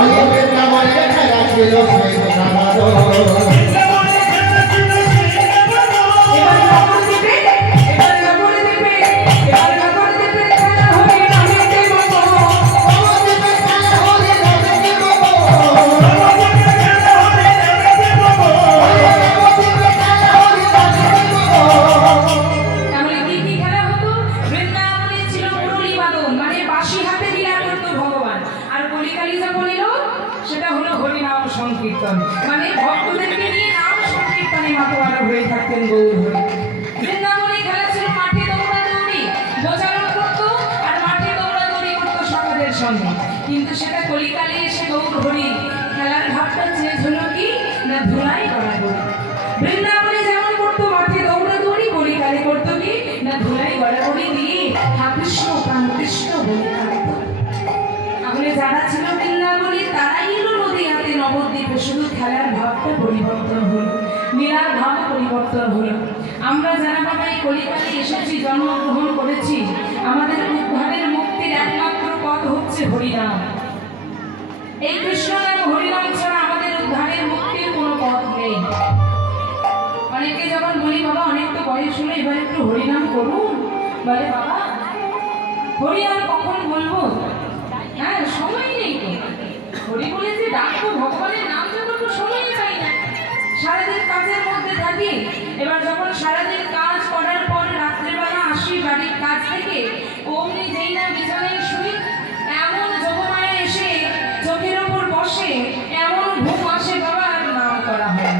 আল্লাহকে নামায় খেলা ছিল সেই নামাজ যারা ছিল বৃন্দাবনে তারাই এলো নদী হাতে নবদ্বীপে শুধু খেলার ভাবটা পরিবর্তন হলো নীলার ভাব পরিবর্তন হলো। আমরা যারা বাবা এই কলিকালে এসেছি, জন্মগ্রহণ করেছি, আমাদের উদ্ধারের মুক্তির একমাত্র পথ হচ্ছে হরিনাম। এই কৃষ্ণ নাম হরিনাম ছাড়া আমাদের উদ্ধারের মুক্তির কোনো পথ নেই। অনেকে যখন বলি, বাবা, অনেক তো বয়স হলো, এবার একটু হরিনাম করুন। বলে, বাবা হরি আর কখন বলব? হ্যাঁ সময় নেই হরি বলে যে ডাকবো, ভগবানের নাম জন্য তো সময় পাই না। সারাদিন কাজের মধ্যে থাকি, এবার যখন সারাদিন কাজ করার পর রাত্রেবেলা আসি বাড়ির কাজ থেকে, অমনি যেই না বিছানায় শুই এমন যোগমায়া এসে চোখের ওপর বসে, এমন ঘুম আসে বাবা, আর নাম করা হয়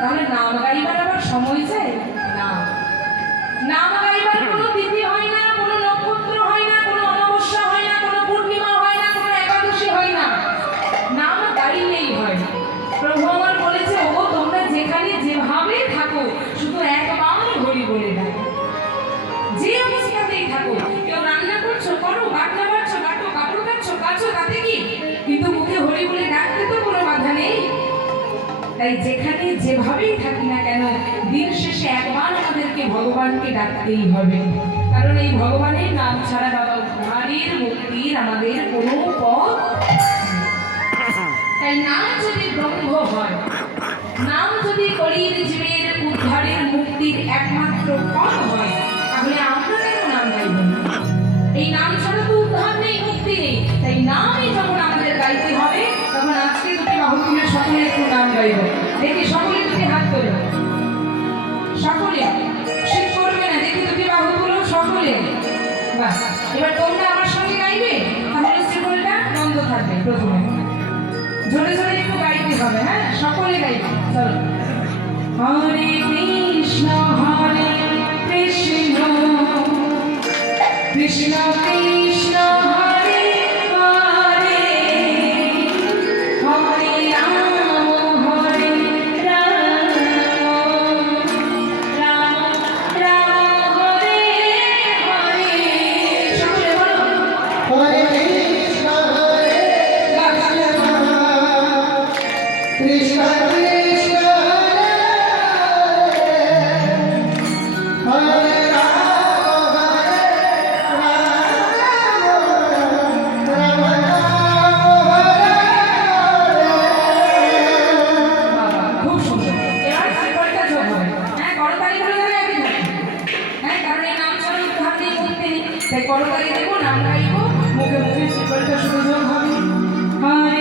তাহলে নাম গাইবার আবার সময় চাই? না। নাম গাইবার তাই যেখানে যেভাবেই থাকি না কেন, দিন শেষে একবার আমাদেরকে ভগবানকে ডাকতেই হবে। কারণ এই ভগবানের নাম ছাড়া বাবা উদ্ধারের মুক্তির আমাদের কোনো পথ তাই নাম যদি ব্রহ্ম হয়, নাম যদি কলির জীবের উদ্ধারের মুক্তির একমাত্র পথ দেখি, সকলে দুটি হাত তোলো। সকলে শীত করবে না, দেখি দুটি বাহু তুলো, সকলে। বাহ, এবার তোমরা আমার সঙ্গে গাইবে? তাহলে শ্রীকলটা বন্ধ থাকবে প্রথমে। জোরে জোরে একটু গাইতে হবে হ্যাঁ? সকলে গাইবে, চলো। হরে কৃষ্ণ হরে কৃষ্ণ কৃষ্ণ কৃষ্ণ। তাই করতালি দেবো নাম গাইবো মুখে মুখে শিকলটা সুযোগ হবে আর